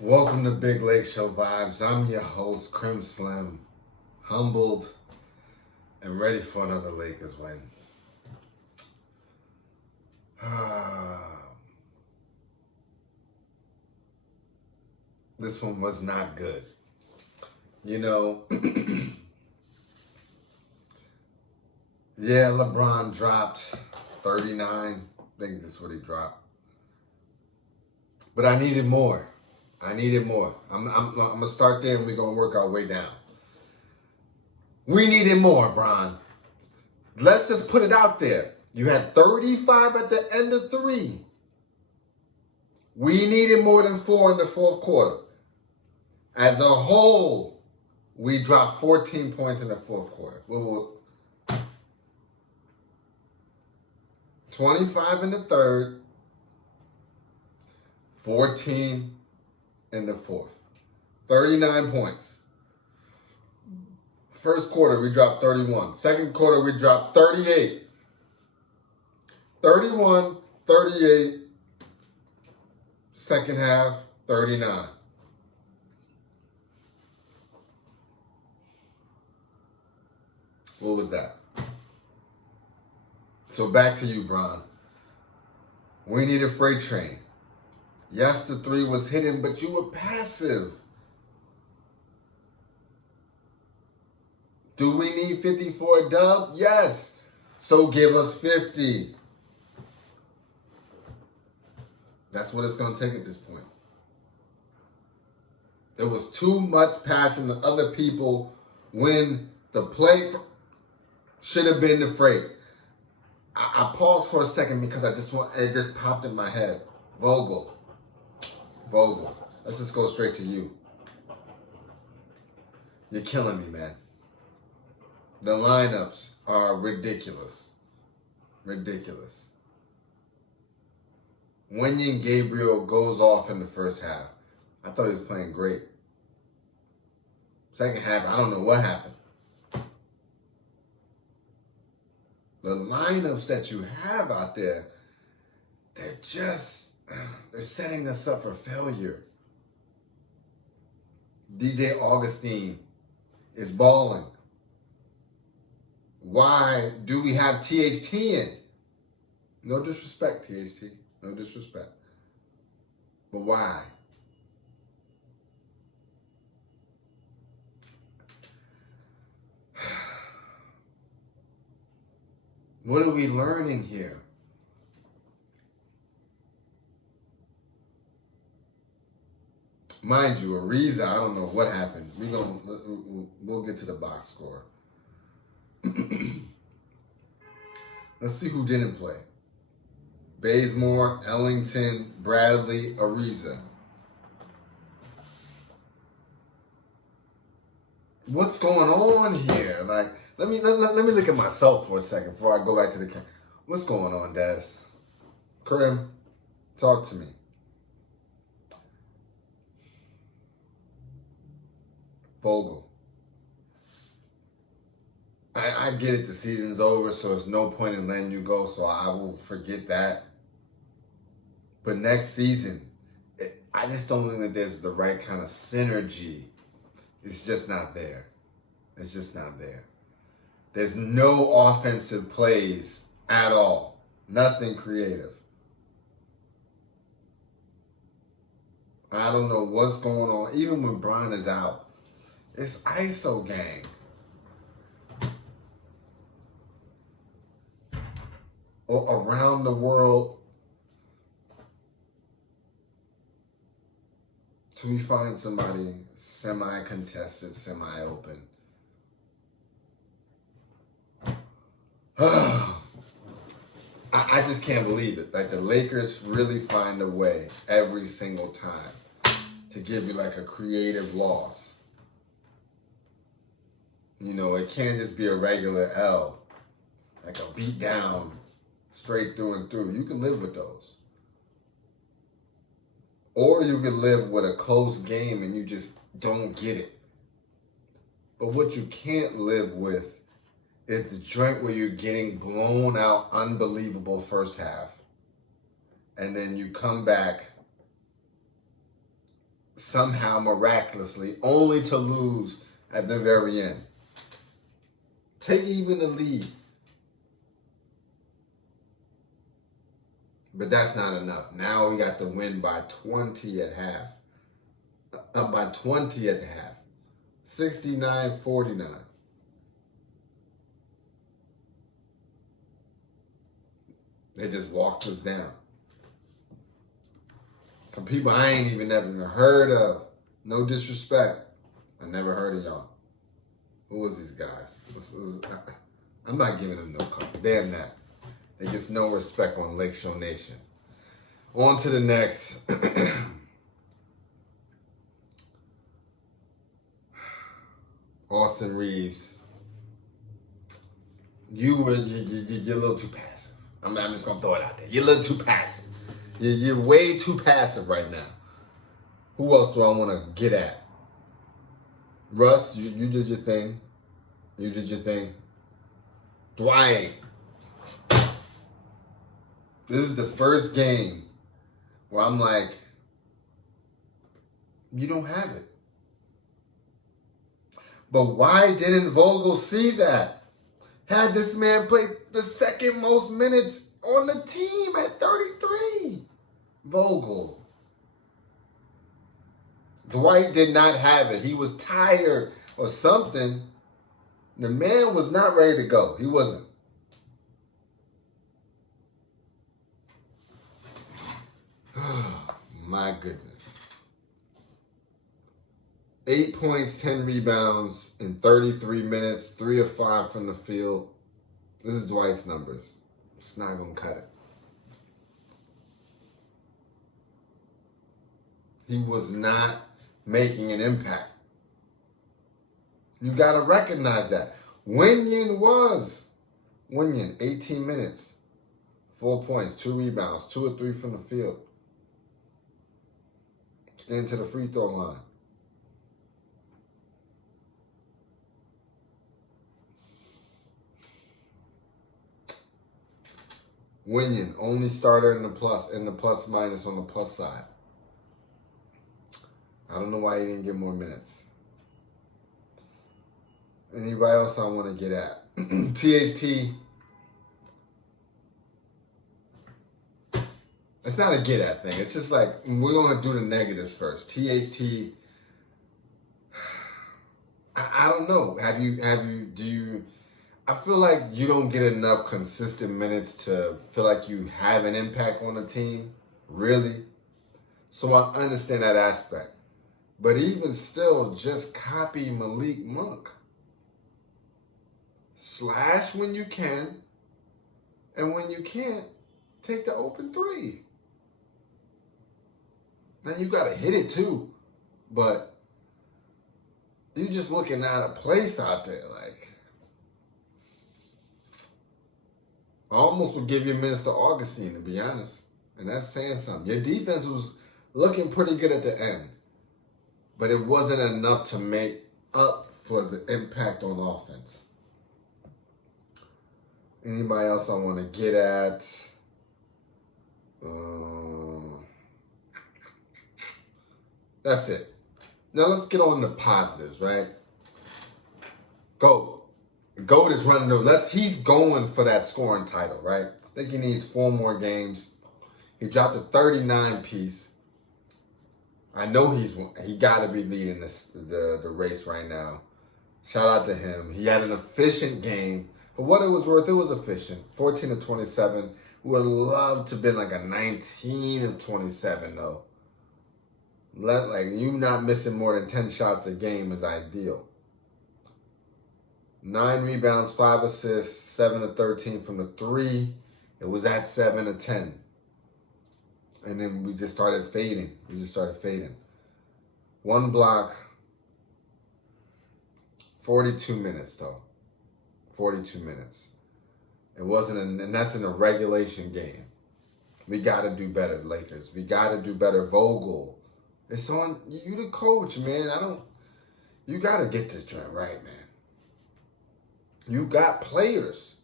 Welcome to Big LakeShow Vibes. I'm your host, Crim Slim, humbled and ready for another Lakers win. This one was not good. You know, yeah, LeBron dropped 39. I think that's what he dropped. But I needed more. I'm going to start there and we're going to work our way down. We needed more, Bron. Let's just put it out there. You had 35 at the end of 3. We needed more than 4 in the fourth quarter. As a whole, we dropped 14 points in the fourth quarter. 25 in the third, 14 in the fourth. 39 points. First quarter, we dropped 31. Second quarter, we dropped 38. 31, 38. Second half, 39. What was that? So back to you, Bron. We need a freight train. Yes, the 3 was hidden, but you were passive. Do we need 50 for a dub? Yes. So give us 50. That's what it's going to take at this point. There was too much passing to other people when the play should have been the freight. I paused for a second because it just popped in my head. Vogel. Let's just go straight to you. You're killing me, man. The lineups are ridiculous. Wenyen Gabriel goes off in the first half. I thought he was playing great. Second half, I don't know what happened. The lineups that you have out there, they're setting us up for failure. DJ Augustine is balling. Why do we have THT in? No disrespect, THT. No disrespect. But why? What are we learning here? Mind you, Ariza, I don't know what happened. We'll get to the box score. Let's see who didn't play. Bazemore, Ellington, Bradley, Ariza. What's going on here? Like, let me look at myself for a second before I go back to the camera. What's going on, Des? Karim, talk to me. Vogel. I get it, the season's over, so there's no point in letting you go, so I will forget that. But next season, I just don't think that there's the right kind of synergy. It's just not there. There's no offensive plays at all. Nothing creative. I don't know what's going on. Even when Bron is out, it's ISO gang. Or around the world, till we find somebody semi-contested, semi-open. I just can't believe it. Like, the Lakers really find a way every single time to give you like a creative loss. You know, it can't just be a regular L, like a beat down straight through and through. You can live with those. Or you can live with a close game and you just don't get it. But what you can't live with is the joint where you're getting blown out unbelievable first half. And then you come back somehow miraculously, only to lose at the very end. Take even the lead. But that's not enough. Now we got to win by 20 at half. Up by 20 at the half. 69-49. They just walked us down. Some people I ain't even never heard of. No disrespect. I never heard of y'all. Who was these guys? I'm not giving them no credit. Damn that. They get no respect on LakeShow Nation. On to the next. Austin Reeves. You're a little too passive. I'm just going to throw it out there. You're a little too passive. You're way too passive right now. Who else do I want to get at? Russ, you did your thing. You did your thing. Dwight. This is the first game where I'm like, you don't have it. But why didn't Vogel see that? Had this man played the second most minutes on the team at 33. Vogel. Dwight did not have it. He was tired or something. The man was not ready to go. He wasn't. My goodness. 8 points, 10 rebounds in 33 minutes, 3 of 5 from the field. This is Dwight's numbers. It's not going to cut it. He was not making an impact. You got to recognize that. Wenyen, 18 minutes, 4 points, 2 rebounds, 2 or 3 from the field. Into the free throw line. Wenyen, only starter in the plus minus on the plus side. I don't know why he didn't get more minutes. Anybody else I want to get at? THT. It's not a get at thing. It's just like, we're going to do the negatives first. THT. I don't know. I feel like you don't get enough consistent minutes to feel like you have an impact on the team. Really. So I understand that aspect. But even still, just copy Malik Monk. Slash when you can. And when you can't, take the open three. Now you got to hit it too. But you just looking at a place out there. Like, I almost would give you minutes to Augustine, to be honest. And that's saying something. Your defense was looking pretty good at the end. But it wasn't enough to make up for the impact on offense. Anybody else I want to get at? That's it. Now let's get on the positives, right? Goat is running he's going for that scoring title, right? I think he needs 4 more games. He dropped a 39 piece. I know he got to be leading the race right now. Shout out to him. He had an efficient game. For what it was worth, it was efficient. 14 of 27. Would love to have been like a 19 of 27 though. You not missing more than 10 shots a game is ideal. 9 rebounds, 5 assists, 7 of 13 from the 3. It was at 7 of 10. And then we just started fading. 1 block. 42 minutes though. 42 minutes. It wasn't, and that's in a regulation game. We got to do better, Lakers. We got to do better, Vogel. It's on you, the coach, man. You got to get this joint right, man. You got players.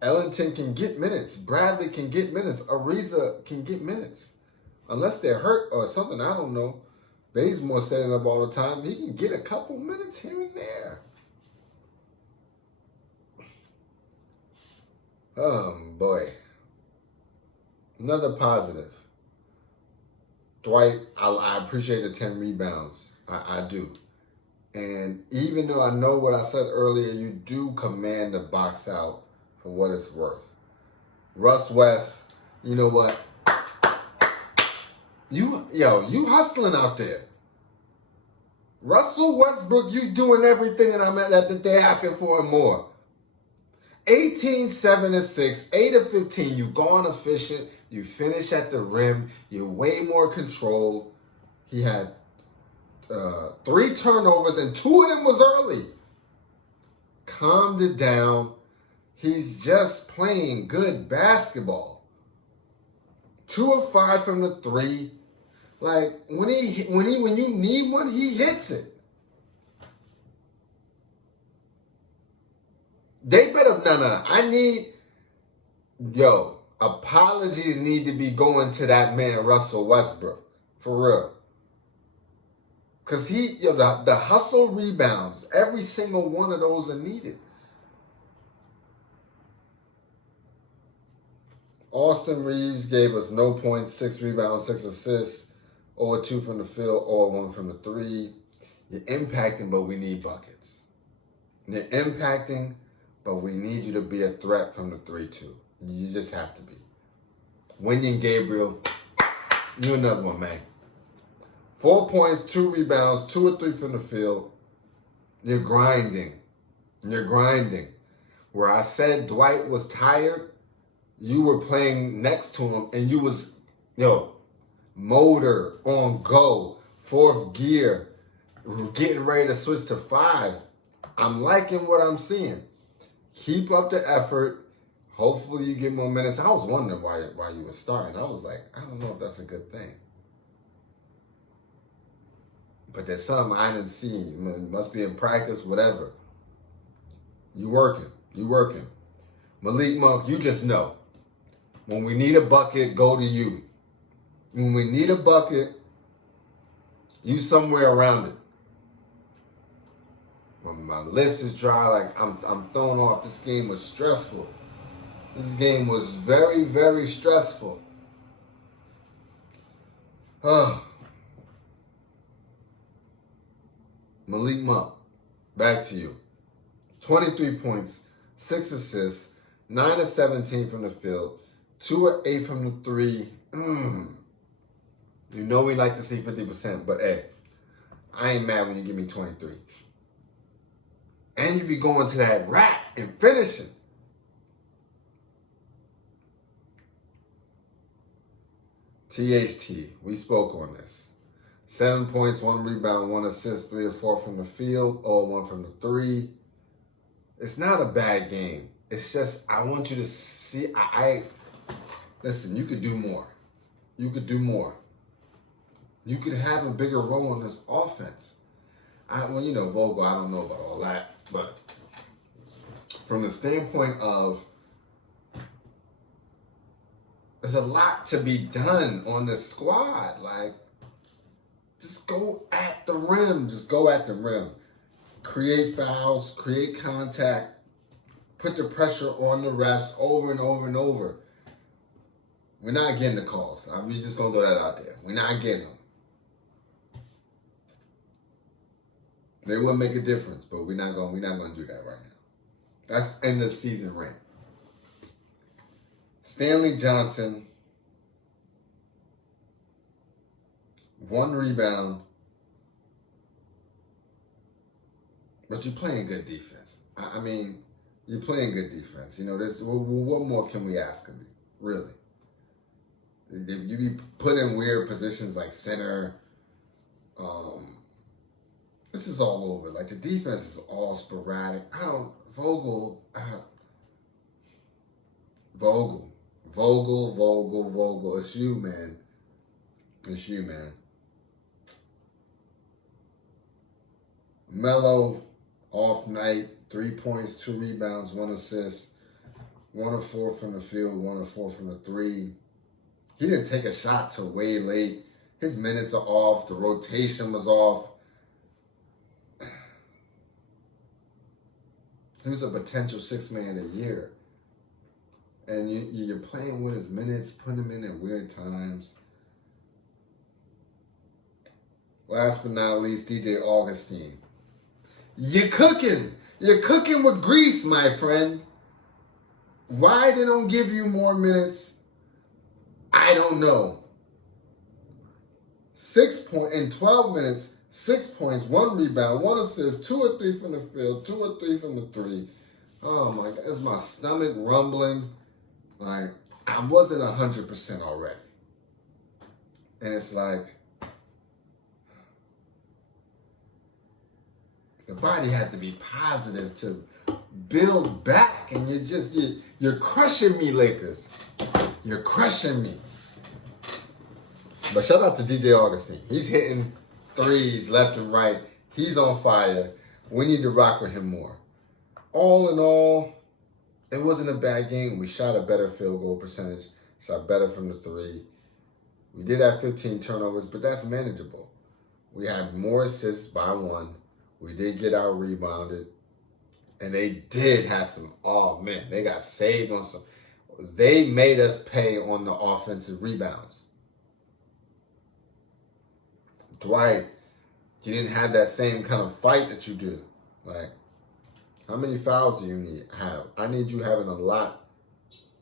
Ellington can get minutes. Bradley can get minutes. Ariza can get minutes. Unless they're hurt or something, I don't know. Bazemore standing up all the time. He can get a couple minutes here and there. Boy. Another positive. Dwight, I appreciate the 10 rebounds. I do. And even though I know what I said earlier, you do command the box out for what it's worth. Russ West, you know what? You hustling out there. Russell Westbrook, you doing everything that they're asking for and more. 18, 7 and 6, 8 of 15. You gone efficient. You finish at the rim. You're way more control. He had 3 turnovers and 2 of them was early. Calmed it down. He's just playing good basketball. 2 of 5 from the 3. Like when you need one, he hits it. They better apologies need to be going to that man Russell Westbrook for real. Cause the hustle rebounds, every single one of those are needed. Austin Reeves gave us no points, 6 rebounds, 6 assists, 0-2 from the field, 0-1 from the 3. You're impacting, but we need buckets. You're impacting, but we need you to be a threat from the 3 too. You just have to be. Wendy and Gabriel, you another one, man. 4 points, 2 rebounds, 2 or 3 from the field. You're grinding. Where I said Dwight was tired, you were playing next to him and you was, motor on go, 4th gear, getting ready to switch to 5. I'm liking what I'm seeing. Keep up the effort. Hopefully you get more minutes. I was wondering why you were starting. I was like, I don't know if that's a good thing. But there's something I didn't see. It must be in practice, whatever. You working. Malik Monk, you just know. When we need a bucket, go to you. When we need a bucket, you somewhere around it. When my lips is dry, like I'm thrown off. This game was stressful. This game was very, very stressful. Malik Monk, back to you. 23 points, 6 assists, 9 of 17 from the field, 2 of 8 from the 3. You know we like to see 50%, but hey, I ain't mad when you give me 23. And you be going to that rack and finishing. THT, we spoke on this. 7 points, 1 rebound, 1 assist, 3 or 4 from the field, 0-1 from the 3. It's not a bad game. It's just, I want you to see, listen, you could do more. You could have a bigger role in this offense. Vogel, I don't know about all that, but from the standpoint of, there's a lot to be done on the squad. Like, just go at the rim. Create fouls, create contact, put the pressure on the refs over and over and over. We're not getting the calls. We're just going to throw that out there. We're not getting them. They will make a difference, but we're not going to do that right now. That's end of season rant. Stanley Johnson, 1 rebound, but you're playing good defense. You're playing good defense. What more can we ask of you, really? You be put in weird positions like center. This is all over. Like, the defense is all sporadic. Vogel. It's you, man. Melo, off night, 3 points, 2 rebounds, 1 assist, 1 of 4 from the field, 1 of 4 from the 3. He didn't take a shot till way late, His minutes are off. The rotation was off. He was a potential 6-man a year. And you're playing with his minutes, putting him in at weird times. Last but not least, DJ Augustine. You're cooking. You're cooking with grease, my friend. Why they don't give you more minutes, I don't know. 6 points in 12 minutes, 6 points, 1 rebound, 1 assist, 2 or 3 from the field, 2 or 3 from the three. Oh my God, it's my stomach rumbling. Like, I wasn't 100% already. And it's like, the body has to be positive to build back. And you're crushing me, Lakers. You're crushing me. But shout out to DJ Augustine. He's hitting threes left and right. He's on fire. We need to rock with him more. All in all, it wasn't a bad game. We shot a better field goal percentage. Shot better from the three. We did have 15 turnovers, but that's manageable. We had more assists by 1. We did get out rebounded. And they did have some, oh man, they got saved on some. They made us pay on the offensive rebounds. Dwight, you didn't have that same kind of fight that you do. Like, how many fouls do you have? I need you having a lot.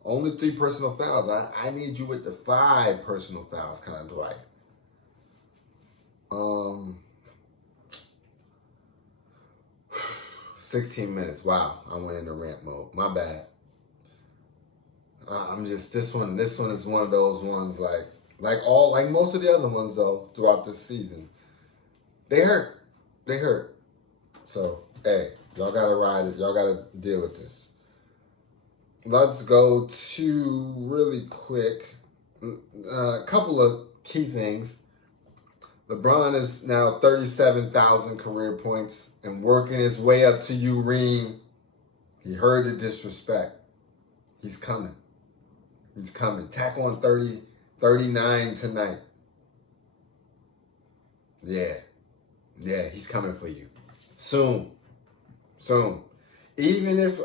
Only 3 personal fouls. I need you with the 5 personal fouls, kind of Dwight. 16 minutes. Wow, I went into rant mode. My bad. This one is one of those ones like most of the other ones though throughout this season. They hurt. So, hey, y'all gotta ride it. Y'all gotta deal with this. Let's go to really quick a couple of key things. LeBron is now 37,000 career points and working his way up to you, Reem. He heard the disrespect. He's coming. Tack on 30, 39 tonight. Yeah, he's coming for you. Soon. Even if,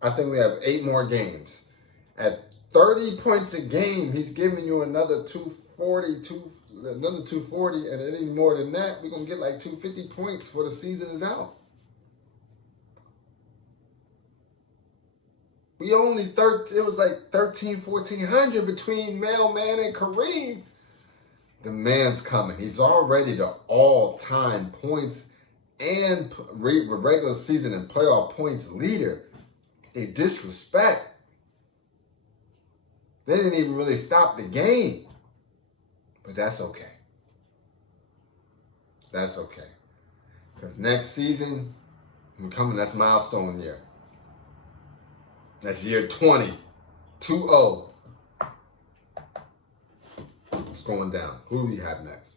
I think we have 8 more games. At 30 points a game, he's giving you another 240, and any more than that, we're going to get like 250 points before the season is out. We only, it was like 1,400 between Mailman and Kareem. The man's coming. He's already the all-time points and regular season and playoff points leader. They disrespect. They didn't even really stop the game. But that's okay. Because next season, we're coming, that's milestone year. That's year 20. 2-0. It's going down. Who do we have next?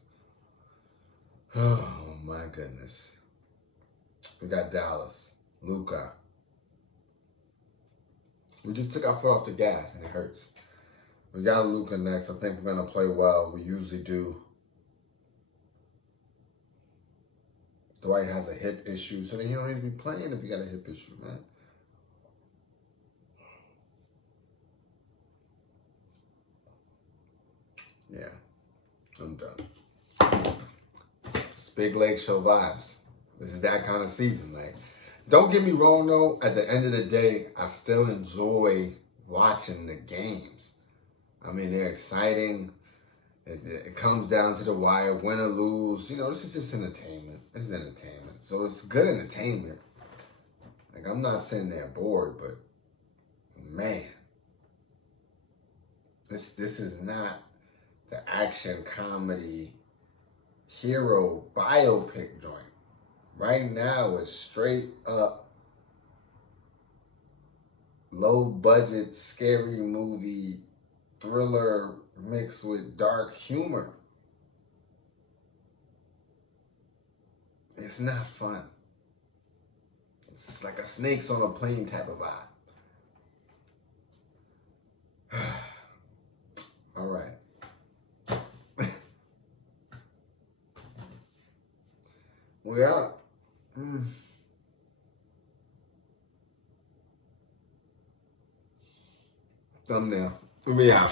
Oh, my goodness. We got Dallas. Luka. We just took our foot off the gas, and it hurts. We got Luka next. I think we're going to play well. We usually do. Dwight has a hip issue, so then he don't need to be playing if you got a hip issue, man. Yeah, I'm done. It's big LakeShow vibes. This is that kind of season. Like, don't get me wrong, though. At the end of the day, I still enjoy watching the games. I mean, they're exciting. It comes down to the wire, win or lose. You know, this is just entertainment. This is entertainment. So it's good entertainment. Like, I'm not sitting there bored, but man, this is not the action comedy hero biopic joint. Right now, it's straight up low budget, scary movie, thriller mixed with dark humor. It's not fun. It's like a snakes on a plane type of vibe. All right. We out. Thumbnail. We out.